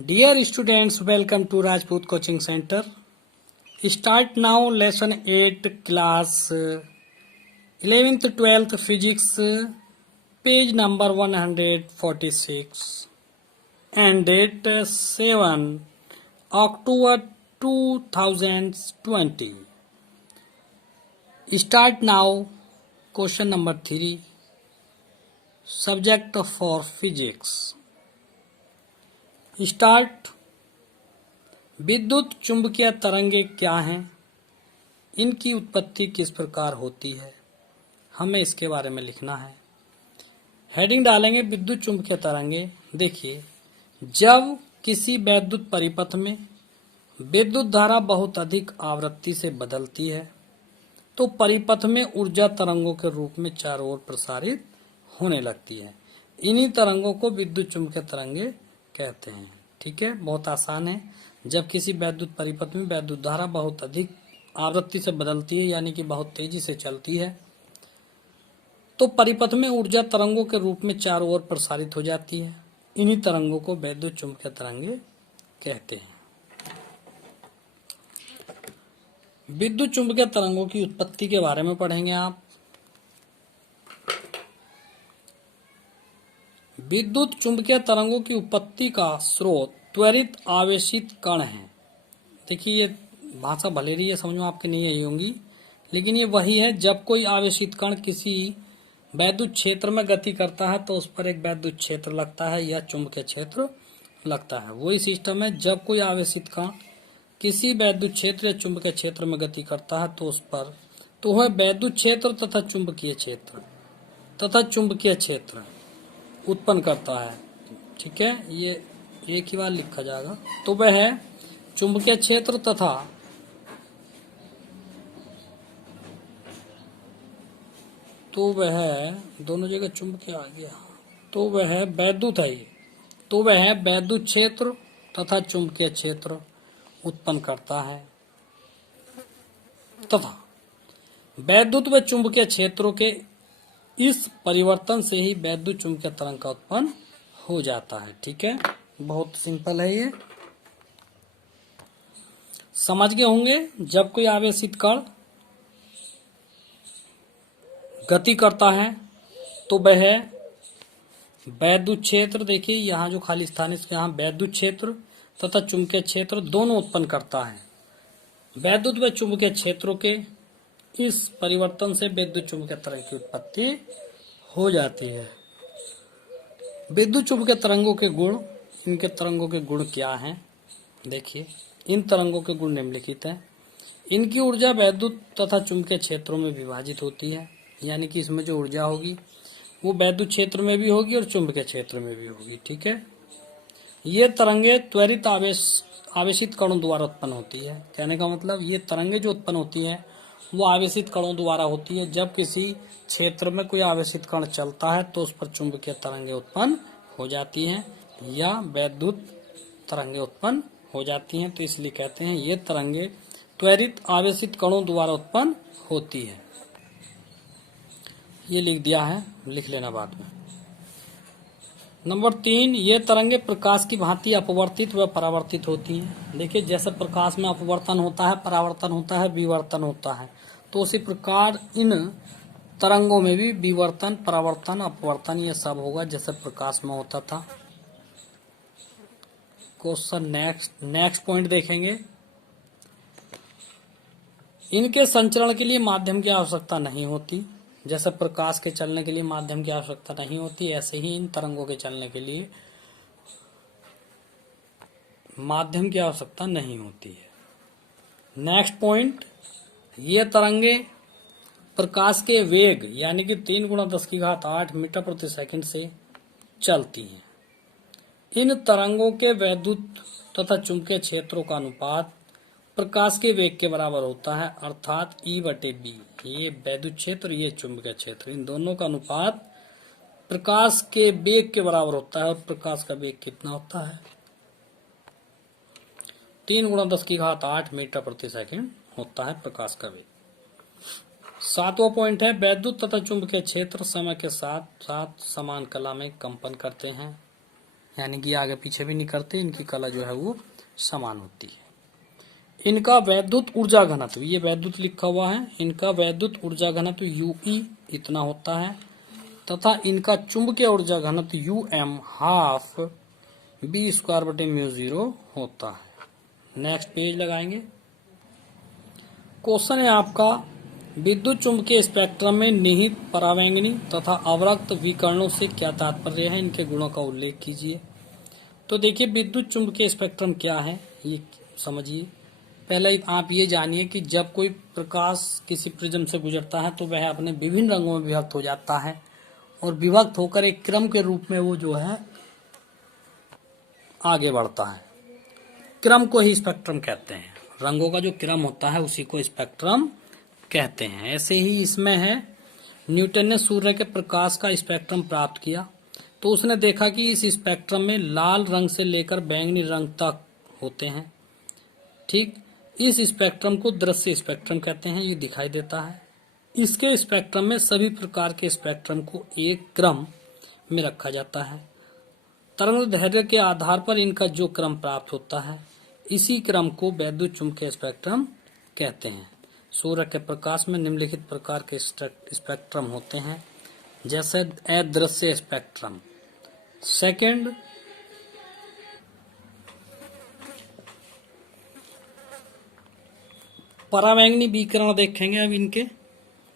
Dear students, welcome to Rajput Coaching Center. Start now lesson 8 class 11th 12th physics page number 146 and date 7 October 2020. Start now question number 3 subject for physics. Start. विद्युत चुंबकीय तरंगे क्या हैं, इनकी उत्पत्ति किस प्रकार होती है, हमें इसके बारे में लिखना है। हेडिंग डालेंगे विद्युत चुंबकीय तरंगे। देखिए, जब किसी वैद्युत परिपथ में विद्युत धारा बहुत अधिक आवृत्ति से बदलती है तो परिपथ में ऊर्जा तरंगों के रूप में चारों ओर प्रसारित होने लगती है। इन्हीं तरंगों को विद्युत चुंबकीय तरंगे कहते हैं। ठीक है, बहुत आसान है। जब किसी वैद्युत परिपथ में वैद्युत धारा बहुत अधिक आवृत्ति से बदलती है, यानी कि बहुत तेजी से चलती है, तो परिपथ में ऊर्जा तरंगों के रूप में चारों ओर प्रसारित हो जाती है। इन्हीं तरंगों को विद्युत चुंबकीय तरंगे कहते हैं। विद्युत चुंबकीय तरंगों की उत्पत्ति के बारे में पढ़ेंगे आप। विद्युत चुंबकीय तरंगों की उत्पत्ति का स्रोत त्वरित आवेशित कण है। देखिए, ये भाषा भले ही ये समझ में आपके नहीं आई होंगी, लेकिन ये वही है। जब कोई आवेशित कण किसी वैद्युत क्षेत्र में गति करता है तो उस पर एक वैद्युत क्षेत्र लगता है या चुंबकीय क्षेत्र लगता है। वही सिस्टम है। जब कोई आवेशित कण किसी वैद्युत क्षेत्र या चुंबकीय क्षेत्र में गति करता है तो उस पर वह वैद्युत क्षेत्र तथा चुंबकीय क्षेत्र उत्पन्न करता है। ठीक है, ये एक ही बार लिखा जाएगा। तो वह है चुंबकीय क्षेत्र तथा वह दोनों जगह चुंबकीय आ गया, तो वह वैद्युत है। ये तो वह वैद्युत क्षेत्र तथा चुंबकीय क्षेत्र उत्पन्न करता है तथा वैद्युत व चुंबकीय क्षेत्रों के इस परिवर्तन से ही वैद्युत चुंबकीय तरंग का उत्पन्न हो जाता है। ठीक है, बहुत सिंपल है। ये समझ गए होंगे। जब कोई आवेशित कण गति करता है तो वह वैद्युत क्षेत्र, देखिए यहाँ जो खाली स्थान है इसके यहाँ वैद्युत क्षेत्र तथा चुंबकीय क्षेत्र दोनों उत्पन्न करता है। वैद्युत व चुंबकीय क्षेत्रों के इस परिवर्तन से विद्युत चुंबकीय तरंग की उत्पत्ति हो जाती है। विद्युत चुंबकीय तरंगों के गुण, इनके तरंगों के गुण क्या हैं? देखिए, इन तरंगों के गुण निम्नलिखित हैं। इनकी ऊर्जा वैद्युत तथा चुंबकीय क्षेत्रों में विभाजित होती है, यानी कि इसमें जो ऊर्जा होगी वो वैद्युत क्षेत्र में भी होगी और चुंबकीय क्षेत्र में भी होगी। ठीक है, ये तरंगे त्वरित आवेशित कणों द्वारा उत्पन्न होती है। कहने का मतलब, ये तरंगे जो उत्पन्न होती है वो आवेशित कणों द्वारा होती है। जब किसी क्षेत्र में कोई आवेशित कण चलता है तो उस पर चुंबकीय तरंगे उत्पन्न हो जाती हैं या वैद्युत तरंगे उत्पन्न हो जाती हैं। तो इसलिए कहते हैं ये तरंगे त्वरित आवेशित कणों द्वारा उत्पन्न होती है। ये लिख दिया है, लिख लेना बाद में। नंबर 3, ये तरंगे प्रकाश की भांति अपवर्तित व परावर्तित होती हैं। देखिए, जैसे प्रकाश में अपवर्तन होता है, परावर्तन होता है, विवर्तन होता है, तो उसी प्रकार इन तरंगों में भी विवर्तन, परावर्तन, अपवर्तन ये सब होगा जैसे प्रकाश में होता था। क्वेश्चन नेक्स्ट पॉइंट देखेंगे। इनके संचरण के लिए माध्यम की आवश्यकता नहीं होती। जैसे प्रकाश के चलने के लिए माध्यम की आवश्यकता नहीं होती, ऐसे ही इन तरंगों के चलने के लिए माध्यम की आवश्यकता नहीं होती है। नेक्स्ट पॉइंट, ये तरंगे प्रकाश के वेग यानी कि 3 × 10⁸ मीटर प्रति सेकंड से चलती हैं। इन तरंगों के वैद्युत तथा चुंबकीय क्षेत्रों का अनुपात प्रकाश के वेग के बराबर होता है, अर्थात E/B। ये वैद्युत क्षेत्र, ये चुंबकीय क्षेत्र, इन दोनों का अनुपात प्रकाश के वेग के बराबर होता है। और प्रकाश का वेग कितना होता है? 3 × 10⁸ मीटर प्रति सेकंड होता है प्रकाश का वेग। 7वां पॉइंट है, वैद्युत तथा चुंबकीय क्षेत्र समय के साथ साथ समान कला में कंपन करते हैं। यानी कि आगे पीछे भी नहीं करते, इनकी कला जो है वो समान होती है। इनका वैद्युत ऊर्जा घनत्व, ये वैद्युत लिखा हुआ है, इनका वैद्युत ऊर्जा घनत्व यूई इतना होता है तथा इनका चुंबकीय ऊर्जा घनत्व यूएम हाफ बी स्क्वायर बटे म्यू 0 होता है। नेक्स्ट पेज लगाएंगे। क्वेश्चन है आपका, विद्युत चुंबकीय स्पेक्ट्रम में निहित परावैंगनी तथा अवरक्त विकर्णों से क्या तात्पर्य है, इनके गुणों का उल्लेख कीजिए। तो देखिए विद्युत चुंबकीय स्पेक्ट्रम क्या है ये समझिए। पहले आप ये जानिए कि जब कोई प्रकाश किसी प्रिज्म से गुजरता है तो वह अपने विभिन्न रंगों में विभक्त हो जाता है और विभक्त होकर एक क्रम के रूप में वो जो है आगे बढ़ता है। क्रम को ही स्पेक्ट्रम कहते हैं। रंगों का जो क्रम होता है उसी को स्पेक्ट्रम कहते हैं। ऐसे ही इसमें है, न्यूटन ने सूर्य के प्रकाश का स्पेक्ट्रम प्राप्त किया तो उसने देखा कि इस स्पेक्ट्रम में लाल रंग से लेकर बैंगनी रंग तक होते हैं। ठीक, इस स्पेक्ट्रम को दृश्य स्पेक्ट्रम कहते हैं। ये दिखाई देता है। इसके स्पेक्ट्रम में सभी प्रकार के स्पेक्ट्रम को एक क्रम में रखा जाता है। तरंग दैर्घ्य के आधार पर इनका जो क्रम प्राप्त होता है इसी क्रम को वैद्युत चुंबकीय स्पेक्ट्रम कहते हैं। सूर्य के प्रकाश में निम्नलिखित प्रकार के स्पेक्ट्रम होते हैं, जैसे अदृश्य स्पेक्ट्रम। सेकंड, परावैंगनी विकिरण देखेंगे अब इनके।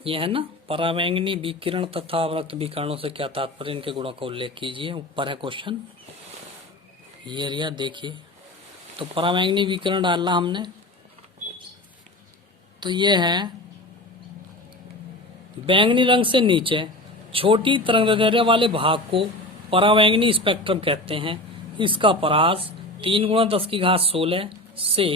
ये है ना, परावैंगनी विकिरण तथा अवरक्त विकिरणों से क्या तात्पर्य, इनके गुणों का उल्लेख कीजिए। ऊपर है क्वेश्चन, ये एरिया देखिए। तो परावैंगनी विकिरण डालना हमने, तो ये है बैंगनी रंग से नीचे छोटी तरंगदैर्घ्य वाले भाग को परावैंगनी स्पेक्ट्रम कहते हैं। इसका परास 3 × 10⁻16 से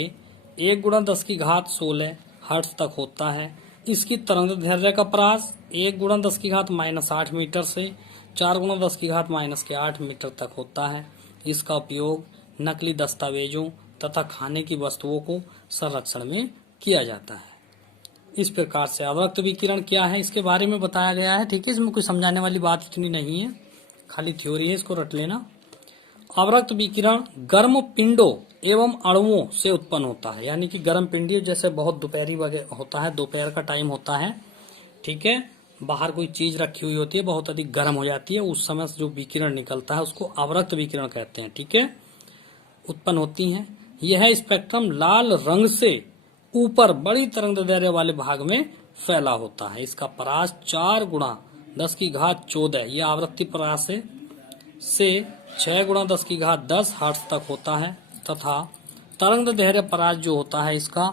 1 × 10⁻16 हर्ट्ज तक होता है। इसकी तरंगदैर्घ्य का परास 1 × 10⁻−8 मीटर से 4 × 10⁻−8 मीटर तक होता है। इसका उपयोग नकली दस्तावेजों तथा खाने की वस्तुओं को संरक्षण में किया जाता है। इस प्रकार से अवरक्त विकिरण क्या है इसके बारे में बताया गया है। ठीक है, इसमें कोई समझाने वाली बात इतनी नहीं है, खाली थ्योरी है, इसको रट लेना। अवरक्त विकिरण गर्म पिंडों एवं अणुओं से उत्पन्न होता है। यानी कि गर्म पिंडी, जैसे बहुत दोपहरी वगैरह होता है, दोपहर का टाइम होता है, ठीक है, बाहर कोई चीज रखी हुई होती है, बहुत अधिक गर्म हो जाती है, उस समय जो विकिरण निकलता है उसको अवरक्त विकिरण कहते हैं। ठीक है, उत्पन्न होती हैं। यह स्पेक्ट्रम लाल रंग से ऊपर बड़ी तरंगदैर्घ्य वाले भाग में फैला होता है। इसका परास 4 × 10⁻14 यह आवृत्ति परास से 6 × 10⁻10 हर्ट्ज तक होता है तथा तरंगदैर्घ्य परास जो होता है इसका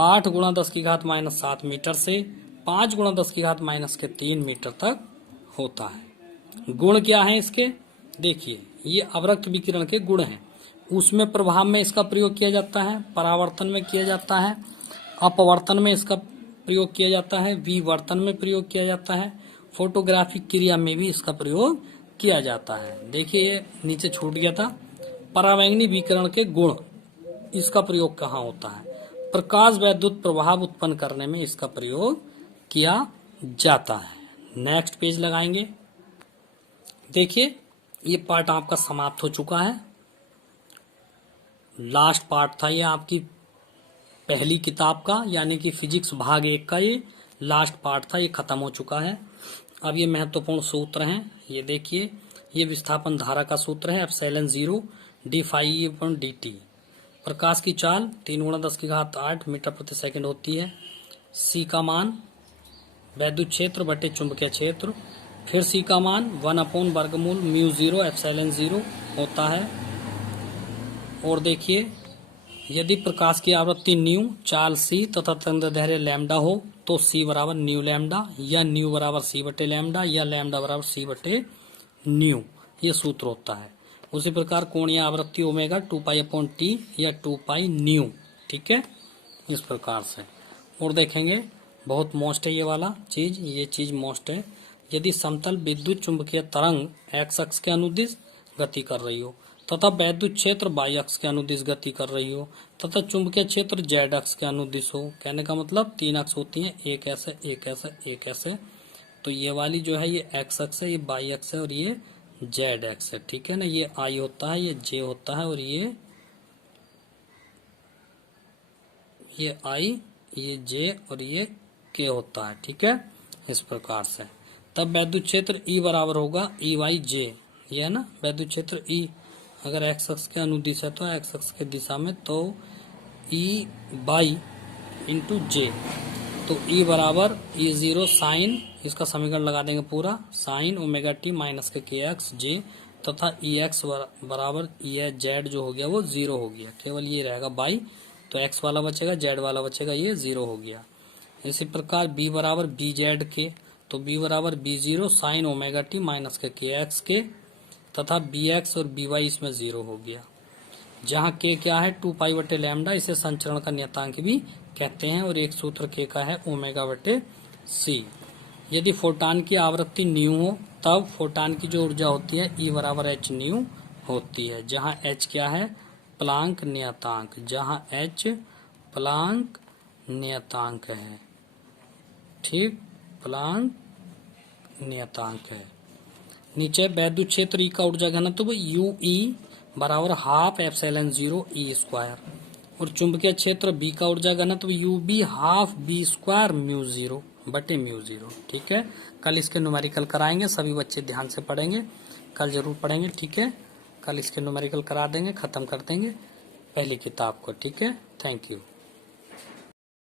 8 × 10⁻−7 मीटर से 5 × 10⁻³ मीटर तक होता है। गुण क्या है इसके, देखिए ये अवरक्त विकिरण के गुण हैं। उसमें प्रभाव में इसका प्रयोग किया जाता है, परावर्तन में किया जाता है, अपवर्तन में इसका प्रयोग किया जाता है, विवर्तन में प्रयोग किया जाता है, फोटोग्राफिक क्रिया में भी इसका प्रयोग किया जाता है। देखिए नीचे छूट गया था, परावैंगनी विकिरण के गुण, इसका प्रयोग कहाँ होता है, प्रकाश वैद्युत प्रभाव उत्पन्न करने में इसका प्रयोग किया जाता है। नेक्स्ट पेज लगाएंगे। देखिए ये पार्ट आपका समाप्त हो चुका है, लास्ट पार्ट था ये आपकी पहली किताब का, यानी कि फिजिक्स भाग 1 का ये लास्ट पार्ट था, ये खत्म हो चुका है। अब ये महत्वपूर्ण सूत्र हैं, ये देखिए, ये विस्थापन धारा का सूत्र है, ε0 d∅e/dt। प्रकाश की चाल 3 × 10⁸ मीटर प्रति सेकंड होती है। सी का मान वैद्युत क्षेत्र बटे चुंबकीय क्षेत्र, फिर सी का मान 1/वर्गमूल μ0 ε0 होता है। और देखिए यदि प्रकाश की आवृत्ति न्यू, चाल सी तथा तरंगदैर्घ्य लैम्डा हो तो सी बराबर न्यू लैम्डा, या न्यू बराबर सी बटे लैम्डा, या लैम्डा बराबर सी बटे न्यू, ये सूत्र होता है। उसी प्रकार कोणीय आवृत्ति ओमेगा 2π/T या 2π न्यू। ठीक है, इस प्रकार से। और देखेंगे बहुत मोस्ट है ये वाला चीज, ये चीज मोस्ट है। यदि समतल विद्युत चुंबकीय तरंग एक्स अक्ष के अनुदिश गति कर रही हो तथा वैद्युत क्षेत्र वाई अक्ष के अनुदिश गति कर रही हो तथा चुंबकीय क्षेत्र जेड अक्ष के अनुदिश हो, कहने का मतलब 3 अक्ष होती हैं, एक ऐसे एक ऐसे एक ऐसे। तो ये वाली जो है ये एक्स अक्ष है, ये वाई अक्ष है और ये जेड एक्स है, ठीक है ना। ये आई होता है, ये जे होता है, और ये आई, ये जे और ये के होता है, ठीक है, इस प्रकार से। तब वैद्युत क्षेत्र ई बराबर होगा ई वाई जे, ये है ना वैद्युत क्षेत्र ई। अगर एक्स अक्ष के अनुदिश है तो एक्स अक्ष के दिशा में, तो ई बाई इंटू जे, तो ई बराबर ई जीरो साइन, इसका समीकरण लगा देंगे पूरा, sign omega t minus k x जे, तथा ई एक्स बराबर ई जेड जो हो गया वो जीरो हो गया, केवल ये रहेगा बाई, तो एक्स वाला बचेगा, जेड वाला बचेगा, ये जीरो हो गया। इसी प्रकार बी बराबर बी जेड के, तो बी बराबर B zero sine omega t minus k x के, तथा बी एक्स और बी वाई इसमें जीरो हो गया। जहाँ के क्या है 2 पाई बटे लैम्डा, इसे संचरण का नियतांक भी कहते हैं, और एक सूत्र के का है ओमेगा बटे सी। यदि फोटान की आवृत्ति न्यू हो तब फोटान की जो ऊर्जा होती है ई बराबर एच न्यू होती है, जहाँ एच क्या है प्लांक नियतांक, जहाँ एच प्लांक नियतांक है, ठीक, प्लांक नियतांक है। नीचे वैद्युत क्षेत्र ई का ऊर्जा घनत्व यू ई बराबर half epsilon zero E square, और चुंबकीय क्षेत्र बी का ऊर्जा घनत्व u B half B square mu zero बटे म्यू जीरो, ठीक है। कल इसके न्यूमेरिकल कराएंगे, सभी बच्चे ध्यान से पढ़ेंगे, कल जरूर पढ़ेंगे, ठीक है। कल इसके न्यूमेरिकल करा देंगे, खत्म कर देंगे पहली किताब को, ठीक है। Thank you.